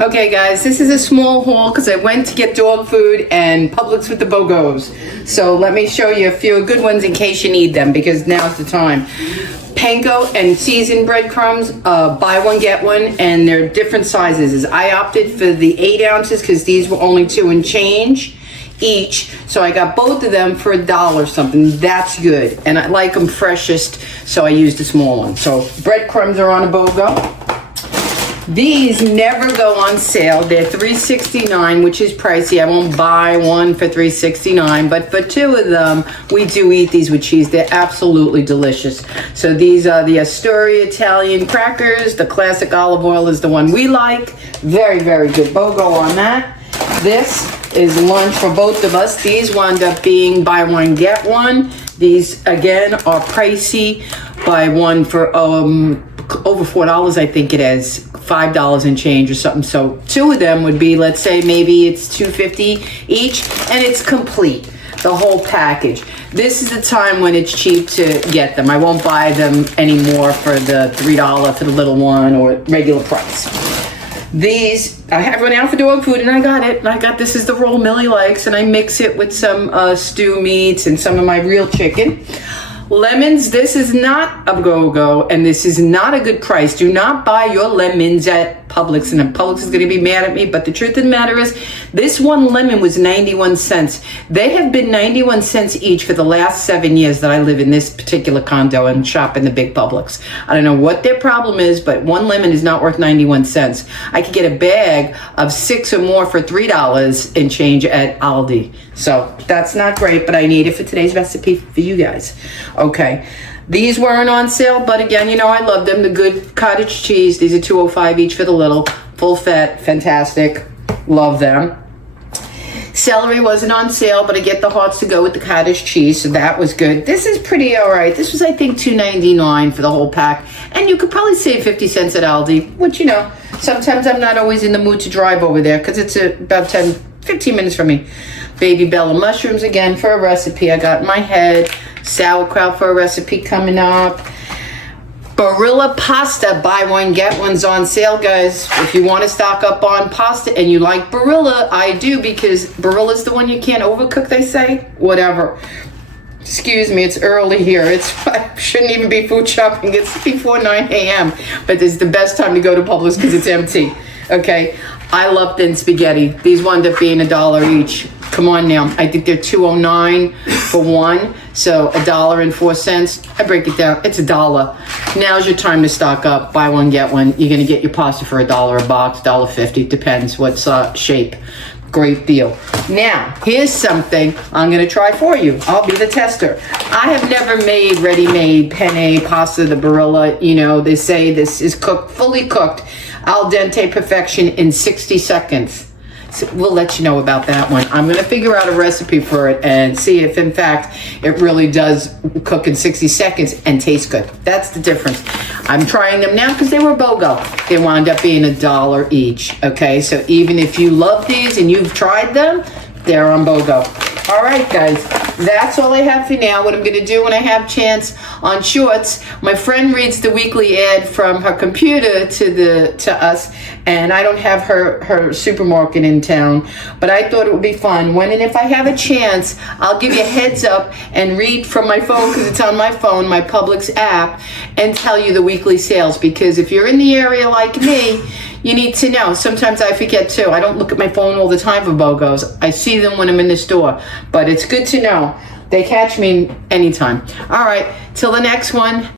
Okay guys, this is a small haul because I went to get dog food and Publix with the BOGOs. So let me show you a few good ones in case you need them, because now's the time. Panko and seasoned breadcrumbs, buy one get one, and they're different sizes. I opted for the 8 ounces because these were only 2 and change each, so I got both of them for $1 something. That's good, and I like them freshest, so I used the small one. So breadcrumbs are on a BOGO. These never go on sale. They're $3.69, which is pricey. I won't buy one for $3.69, but for 2 of them, we do eat these with cheese. They're absolutely delicious. So these are the Astoria Italian crackers. The classic olive oil is the one we like. Very, very good BOGO on that. This is lunch for both of us. These wound up being buy one, get one. These, again, are pricey. Buy one for over $4, I think it is. $5 and change or something. So 2 of them would be, let's say maybe it's $2.50 each, and it's complete, the whole package. This is the time when it's cheap to get them. I won't buy them anymore for the $3 for the little one or regular price. These, I have one out for dog food, and I got it. I got, this is the roll Millie likes, and I mix it with some stew meats and some of my real chicken. Lemons, this is not a BOGO, and this is not a good price. Do not buy your lemons at Publix, and Publix is going to be mad at me, but the truth of the matter is, this one lemon was 91 cents. They have been 91 cents each for the last 7 years that I live in this particular condo and shop in the big Publix. I don't know what their problem is, but one lemon is not worth 91 cents. I could get a bag of 6 or more for $3 and change at Aldi. So that's not great, but I need it for today's recipe for you guys. Okay. These weren't on sale, but again, you know, I love them. The good cottage cheese. These are $2.05 each for the little. Full fat, fantastic. Love them. Celery wasn't on sale, but I get the hearts to go with the cottage cheese, so that was good. This is pretty all right. This was, I think, $2.99 for the whole pack. And you could probably save 50 cents at Aldi, which, you know, sometimes I'm not always in the mood to drive over there because it's about 15 minutes from me. Baby Bella mushrooms, again, for a recipe I got in my head. Sauerkraut for a recipe coming up. Barilla pasta, buy one, get one's on sale, guys. If you want to stock up on pasta and you like Barilla, I do, because Barilla's the one you can't overcook, they say. Whatever. Excuse me, it's early here. I shouldn't even be food shopping. It's before 9 a.m. But it's the best time to go to Publix because it's empty. Okay, I love thin spaghetti. These wound up being $1 each. Come on now. I think they're $2.09 for one. So $1.04. I break it down. It's $1. Now's your time to stock up. Buy one, get one. You're going to get your pasta for $1 a box, $1.50. Depends what's shape. Great deal. Now, here's something I'm going to try for you. I'll be the tester. I have never made ready-made penne pasta, the Barilla. You know, they say this is cooked, fully cooked, al dente perfection in 60 seconds. So we'll let you know about that one. I'm going to figure out a recipe for it and see if, in fact, it really does cook in 60 seconds and taste good. That's the difference. I'm trying them now because they were BOGO. They wound up being $1 each. Okay, so even if you love these and you've tried them, they're on BOGO. All right, guys, that's all I have for now. What I'm going to do when I have chance on Shorts, my friend reads the weekly ad from her computer to us, and I don't have her supermarket in town, but I thought it would be fun. When and if I have a chance, I'll give you a heads up and read from my phone, because it's on my phone, my Publix app, and tell you the weekly sales, because if you're in the area like me, you need to know. Sometimes I forget too. I don't look at my phone all the time for BOGOs. I see them when I'm in the store, but it's good to know. They catch me anytime. All right, till the next one.